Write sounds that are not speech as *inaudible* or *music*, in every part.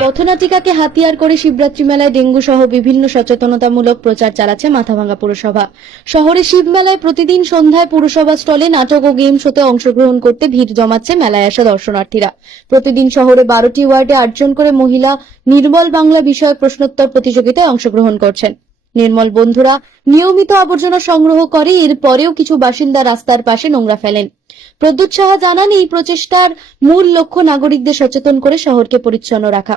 পথনাটিকাকে হাতিয়ার করে শিবরাত্রি মেলায় ডেঙ্গু সহ বিভিন্ন সচেতনতামূলক প্রচার চালাচ্ছে মাথাভাঙ্গা পুরসভা। শহরে শিব মেলায় প্রতিদিন সন্ধ্যায় পুরসভা স্টলে নাটক ও গেম শোতে অংশগ্রহণ করতে ভিড় জমাচ্ছে মেলায় আসা দর্শনার্থীরা। প্রতিদিন শহরে বারোটি ওয়ার্ডে আটজন করে মহিলা নির্মল বাংলা বিষয়ক প্রশ্নোত্তর প্রতিযোগিতায় অংশগ্রহণ করছেন। নির্মল, বন্ধুরা, নিয়মিত আবর্জনা সংগ্রহ করে এরপরেও কিছু বাসিন্দা রাস্তার পাশে নোংরা ফেলেন। প্রদ্যুৎ সাহা জানান, এই প্রচেষ্টার মূল লক্ষ্য নাগরিকদের সচেতন করে শহরকে পরিচ্ছন্ন রাখা।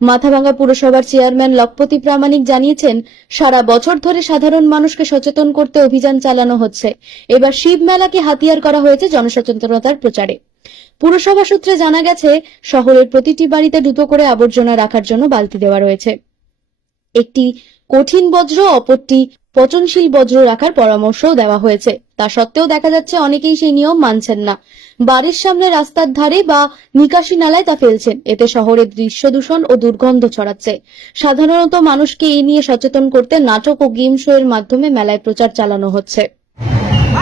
মাথাভাঙ্গা পুরসভার চেয়ারম্যান লক্ষপতি প্রামাণিক জানিয়েছেন, সারা বছর ধরে সাধারণ মানুষকে সচেতন করতে অভিযান চালানো হচ্ছে। এবার শিব মেলাকে হাতিয়ার করা হয়েছে জনসচেতনতার প্রচারে। পুরসভা সূত্রে জানা গেছে, শহরের প্রতিটি বাড়িতে দুটো করে আবর্জনা রাখার জন্য বালতি দেওয়া রয়েছে। একটি কঠিন বজ্র, অপরটি পচনশীল বজ্র রাখার পরামর্শও দেওয়া হয়েছে। তা সত্ত্বেও দেখা যাচ্ছে অনেকেই সেই নিয়ম মানছেন না। বাড়ির সামনে রাস্তার ধারে বা নিকাশি নালায় তা ফেলছেন। এতে শহরের দৃশ্য দূষণ ও দুর্গন্ধ ছড়াচ্ছে। সাধারণত মানুষকে এই নিয়ে সচেতন করতে নাটক ও গেম শো এর মাধ্যমে মেলায় প্রচার চালানো হচ্ছে।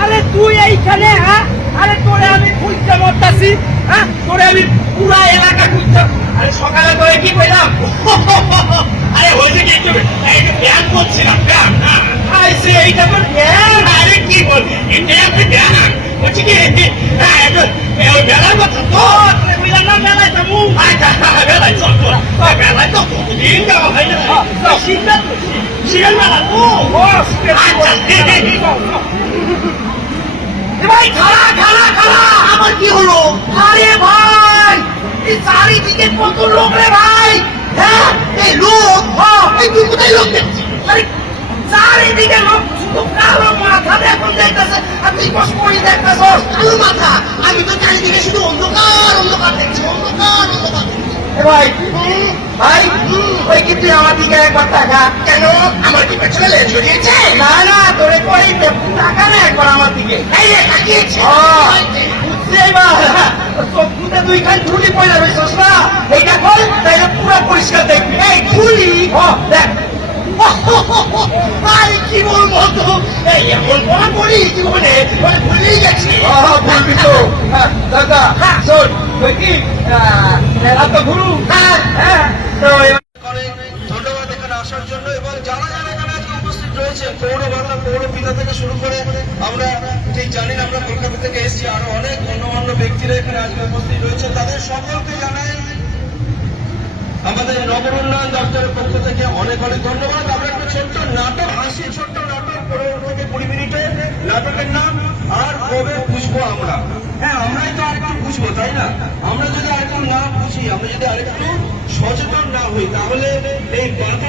আরে তুই এইখানে হ্যাঁ? আরে তোরে আমি খুঁজতে মরতাছি হ্যাঁ? তোরে আমি পুরা এলাকা খুঁজতে আরে সকালে তোরে কি কইলাম আরে হয়েছে কি একটু ব্যায়াম করছিলাম ব্যায়াম আইসে এইটা তোর ব্যায়াম আরে কি বলবি? একটা ব্যায়াম বলছি কি? বেলার কথা তো। তোরে মিলা না বেলায় তো মুখ আচ্ছা বেলায় চল বেলায় তো দিন যাওয়া হয় না? শীতটা শীতের বেলা তো। আচ্ছা ভাই খালা খালা খালা। আমার কি হলো? আরে ভাই এই চারিদিকে কত লোক রে ভাই? হ্যাঁ এই লোক হ্যাঁ এই তুই কোথায়? লোক দেখছিস চারিদিকে লোক শুধু কালো মাথা দেখুন দেখতেছে আর তুই কষ্ট করে দেখতেছ? কালো মাথা। আমি তো চারিদিকে শুধু অন্ধকার অন্ধকার দেখছি অন্ধকার অন্ধকার ভাই ভাই ওই আমার দিকে একবার টাকা কেন? আমার কি পেছনে লেন জড়িয়েছে না না তোরে করে টাকা না একবার আমার দিকে। এই তাকিয়েছে। বুঝছি এবার চোখুতে দুই খান ধুলি পয়লা রয়েছিস না এইটা কর তাইলে পুরো পরিষ্কার দেখবি এই ধুলি দেখ। *laughs* আরে কি বলব তো? এই এমন বলা? বলি জীবনে মানে ভুলেই গেছি বলবি তো। দাদা শোন কি গুরু? হ্যাঁ। হ্যাঁ তো এবার করে ধন্যবাদ এখানে আসার জন্য। এবং যারা যারা এখানে আজকে উপস্থিত রয়েছে পৌর বাংলা পৌর পিতা থেকে শুরু করে আমরা ঠিক জানি না আমরা কলকাতা থেকে এসেছি। আরও অনেক গণ্যমান্য ব্যক্তিরা এখানে আজকে উপস্থিত সকলকে জানাই। আমাদের নগর উন্নয়ন দপ্তরের পক্ষ থেকে অনেক অনেক ধন্যবাদ। আমরা একটা ছোট্ট নাটক, হাসি, ছোট্ট নাটক পনেরো থেকে কুড়ি মিনিটে। নাটকের নাম, আর কবে বুঝব আমরা? হ্যাঁ আমরাই তো আরেকটু বুঝব তাই না? আমরা যদি আরেকটু না বুঝি আমরা যদি আরেকটু সচেতন না হই, তাহলে এই বাঁধা